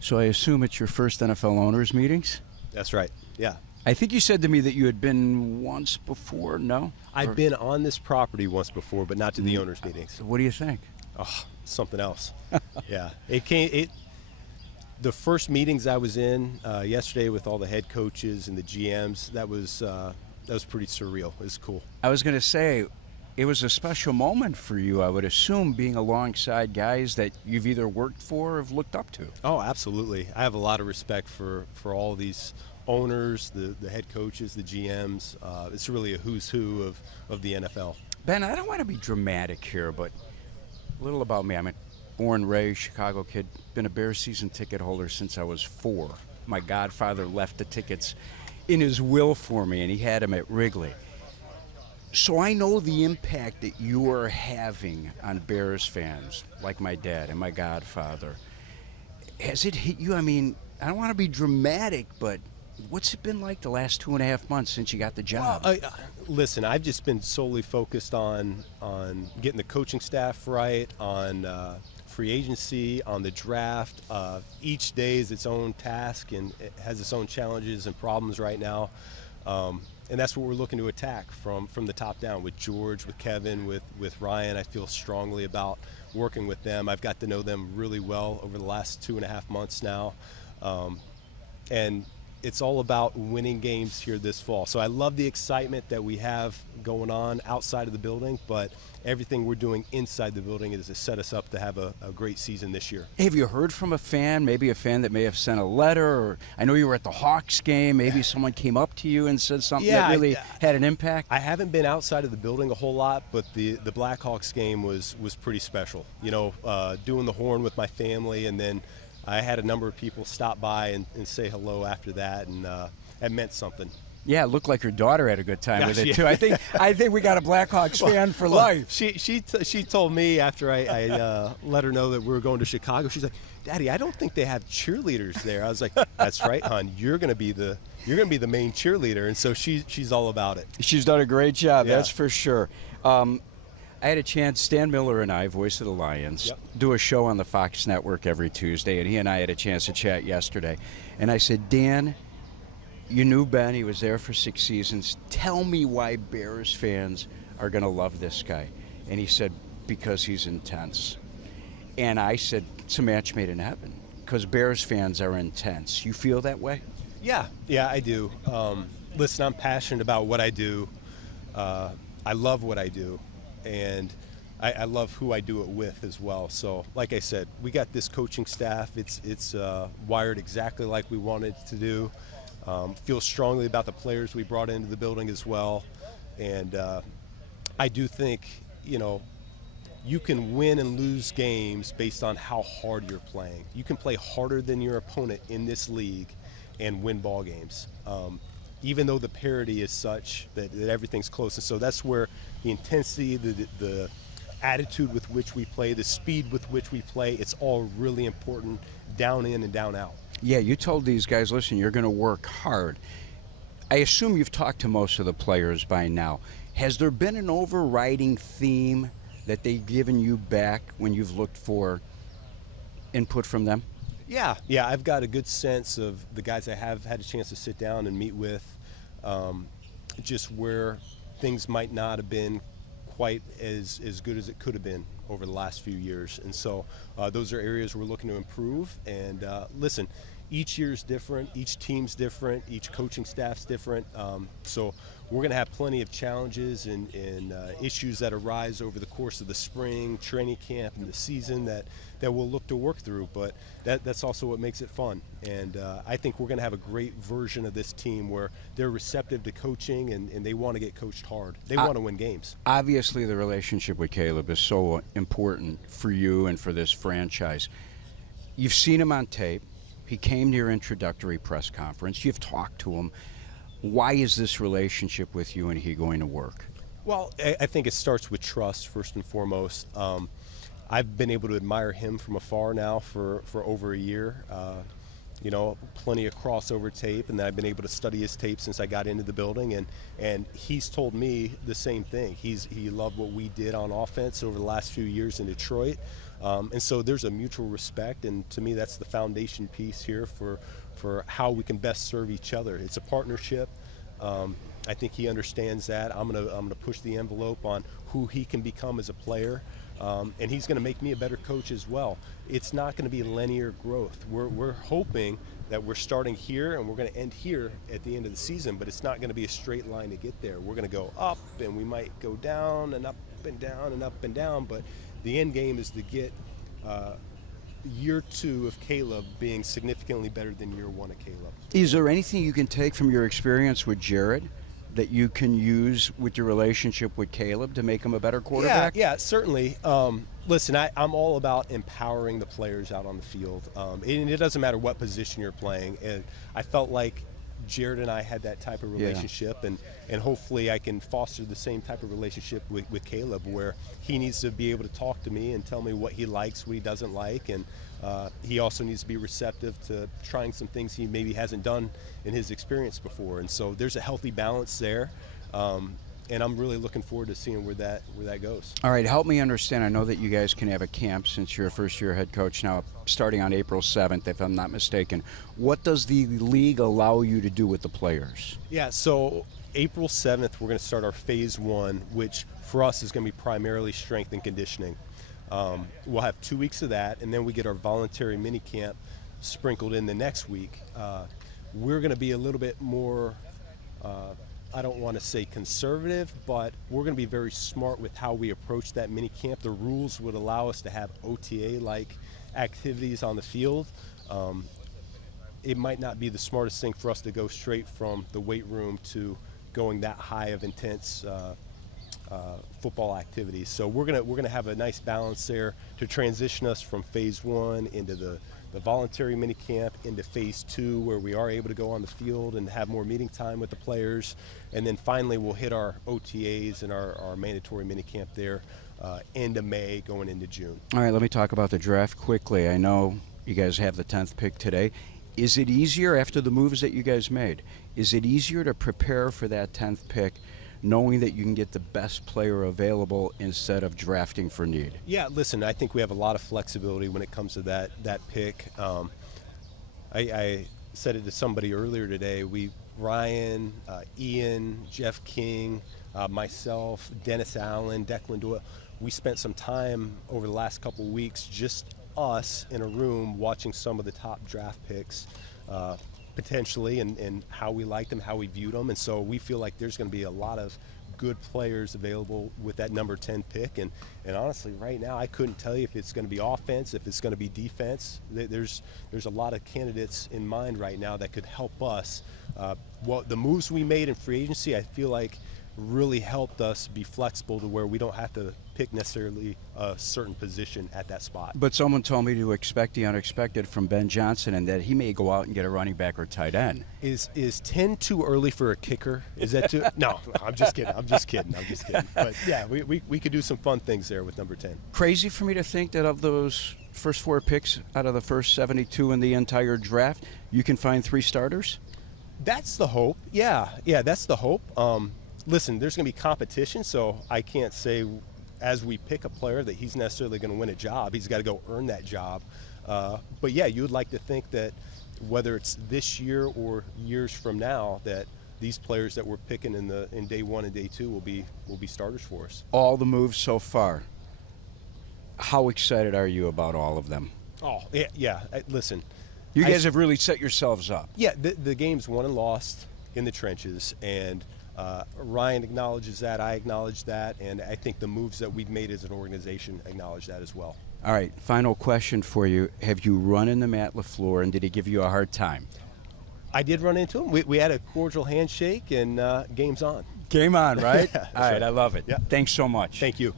So I assume it's your first NFL owners meetings? That's right. Yeah. I think you said to me that you had been once before, no? I've been on this property once before, but not to the owners' meetings. What do you think? Oh, something else. Yeah. The first meetings I was in yesterday with all the head coaches and the GMs, that was pretty surreal. It was cool. I was going to say, it was a special moment for you, I would assume, being alongside guys that you've either worked for or have looked up to. Oh, absolutely. I have a lot of respect for all these owners, the head coaches, the GMs. It's really a who's who of the NFL. Ben, I don't want to be dramatic here, but a little about me. I'm a born, raised Chicago kid, been a Bears season ticket holder since I was 4. My godfather left the tickets in his will for me, and he had them at Wrigley. So I know the impact that you are having on Bears fans, like my dad and my godfather. Has it hit you? I mean, I don't want to be dramatic, but what's it been like the last 2.5 months since you got the job? Well, listen, I've just been solely focused on getting the coaching staff right, on free agency, on the draft. Each day is its own task and it has its own challenges and problems right now. And that's what we're looking to attack from the top down with George, with Kevin, with Ryan. I feel strongly about working with them. I've got to know them really well over the last 2.5 months now. And it's all about winning games here this fall. So I love the excitement that we have going on outside of the building, but everything we're doing inside the building is to set us up to have a great season this year. Have you heard from a fan, maybe a fan that may have sent a letter? Or I know you were at the Hawks game. Maybe someone came up to you and said something that really had an impact? I haven't been outside of the building a whole lot, but the Blackhawks game was pretty special. You know, doing the horn with my family, and then I had a number of people stop by and say hello after that, and it meant something. Yeah, it looked like her daughter had a good time with it too. I think we got a Blackhawks fan for life. She told me after I let her know that we were going to Chicago. She's like, "Daddy, I don't think they have cheerleaders there." I was like, "That's right, hon. You're gonna be the main cheerleader," and so she's all about it. She's done a great job. Yeah. That's for sure. I had a chance, Stan Miller and I, voice of the Lions, do a show on the Fox network every Tuesday, and he and I had a chance to chat yesterday. And I said, Dan, you knew Ben, he was there for 6 seasons. Tell me why Bears fans are going to love this guy. And he said, because he's intense. And I said, it's a match made in heaven, because Bears fans are intense. You feel that way? Yeah, I do. Listen, I'm passionate about what I do. I love what I do. And I love who I do it with as well. So, like I said, we got this coaching staff. It's wired exactly like we wanted to do. Feel strongly about the players we brought into the building as well. And I do think, you can win and lose games based on how hard you're playing. You can play harder than your opponent in this league and win ball games. Even though the parity is such that everything's close. And so that's where the intensity, the attitude with which we play, the speed with which we play, it's all really important down in and down out. Yeah, you told these guys, listen, you're going to work hard. I assume you've talked to most of the players by now. Has there been an overriding theme that they've given you back when you've looked for input from them? Yeah, I've got a good sense of the guys I have had a chance to sit down and meet with, just where things might not have been quite as good as it could have been over the last few years. And so those are areas we're looking to improve. And listen, each year's different, each team's different, each coaching staff's different. So we're going to have plenty of challenges and issues that arise over the course of the spring, training camp, and the season that we'll look to work through. But that's also what makes it fun. And I think we're going to have a great version of this team where they're receptive to coaching and they want to get coached hard. They want to win games. Obviously, the relationship with Caleb is so important for you and for this franchise. You've seen him on tape. He came to your introductory press conference. You've talked to him. Why is this relationship with you and he going to work? Well, I think it starts with trust, first and foremost. I've been able to admire him from afar now for over a year. Plenty of crossover tape, and then I've been able to study his tape since I got into the building, and he's told me the same thing. He loved what we did on offense over the last few years in Detroit. And so there's a mutual respect, and to me that's the foundation piece here for how we can best serve each other. It's a partnership. I think he understands that. I'm gonna push the envelope on who he can become as a player, and he's gonna make me a better coach as well. It's not gonna be linear growth. We're hoping that we're starting here and we're gonna end here at the end of the season, but it's not gonna be a straight line to get there. We're gonna go up, and we might go down and up and down and up and down, but the end game is to get year 2 of Caleb being significantly better than year 1 of Caleb. Is there anything you can take from your experience with Jared that you can use with your relationship with Caleb to make him a better quarterback? Yeah, certainly. Listen, I'm all about empowering the players out on the field. And it doesn't matter what position you're playing. And I felt like Jared and I had that type of relationship, and hopefully I can foster the same type of relationship with Caleb, where he needs to be able to talk to me and tell me what he likes, what he doesn't like, and he also needs to be receptive to trying some things he maybe hasn't done in his experience before. And so there's a healthy balance there, and I'm really looking forward to seeing where that goes. All right, help me understand. I know that you guys can have a camp since you're a first-year head coach now, starting on April 7th, if I'm not mistaken. What does the league allow you to do with the players? Yeah, so April 7th, we're going to start our phase 1, which for us is going to be primarily strength and conditioning. We'll have 2 weeks of that, and then we get our voluntary mini camp sprinkled in the next week. We're going to be a little bit more, I don't want to say conservative, but we're going to be very smart with how we approach that mini camp. The rules would allow us to have OTA-like activities on the field. It might not be the smartest thing for us to go straight from the weight room to going that high of intense football activities. So we're gonna have a nice balance there to transition us from phase 1 into the voluntary mini camp into phase 2, where we are able to go on the field and have more meeting time with the players, and then finally we'll hit our OTAs and our mandatory mini camp there end of May going into June. All right, let me talk about the draft quickly. I know you guys have the 10th pick today. Is it easier after the moves that you guys made? Is it easier to prepare for that 10th pick knowing that you can get the best player available instead of drafting for need? Yeah, listen, I think we have a lot of flexibility when it comes to that pick. I said it to somebody earlier today. Ryan, Ian, Jeff King, myself, Dennis Allen, Declan Doyle, we spent some time over the last couple of weeks, just us in a room watching some of the top draft picks potentially, and how we liked them, how we viewed them. And so we feel like there's going to be a lot of good players available with that number 10 pick. And honestly, right now, I couldn't tell you if it's going to be offense, if it's going to be defense. There's a lot of candidates in mind right now that could help us. The moves we made in free agency, I feel like really helped us be flexible to where we don't have to pick necessarily a certain position at that spot. But someone told me to expect the unexpected from Ben Johnson, and that he may go out and get a running back or tight end. Is 10 too early for a kicker? Is that too? No, I'm just kidding. But yeah, we could do some fun things there with number 10. Crazy for me to think that of those first 4 picks out of the first 72 in the entire draft, you can find 3 starters? That's the hope. Yeah, that's the hope. Listen, there's going to be competition, so I can't say as we pick a player that he's necessarily going to win a job. He's got to go earn that job. But yeah, you would like to think that whether it's this year or years from now, that these players that we're picking in day 1 and day 2 will be starters for us. All the moves so far, how excited are you about all of them? Oh, yeah. Listen. You guys have really set yourselves up. Yeah, the game's won and lost in the trenches, and Ryan acknowledges that, I acknowledge that, and I think the moves that we've made as an organization acknowledge that as well. All right, final question for you. Have you run into Matt LaFleur, and did he give you a hard time? I did run into him. We had a cordial handshake, and game's on. Game on, right? Yeah, all right, right. I love it. Yeah. Thanks so much. Thank you.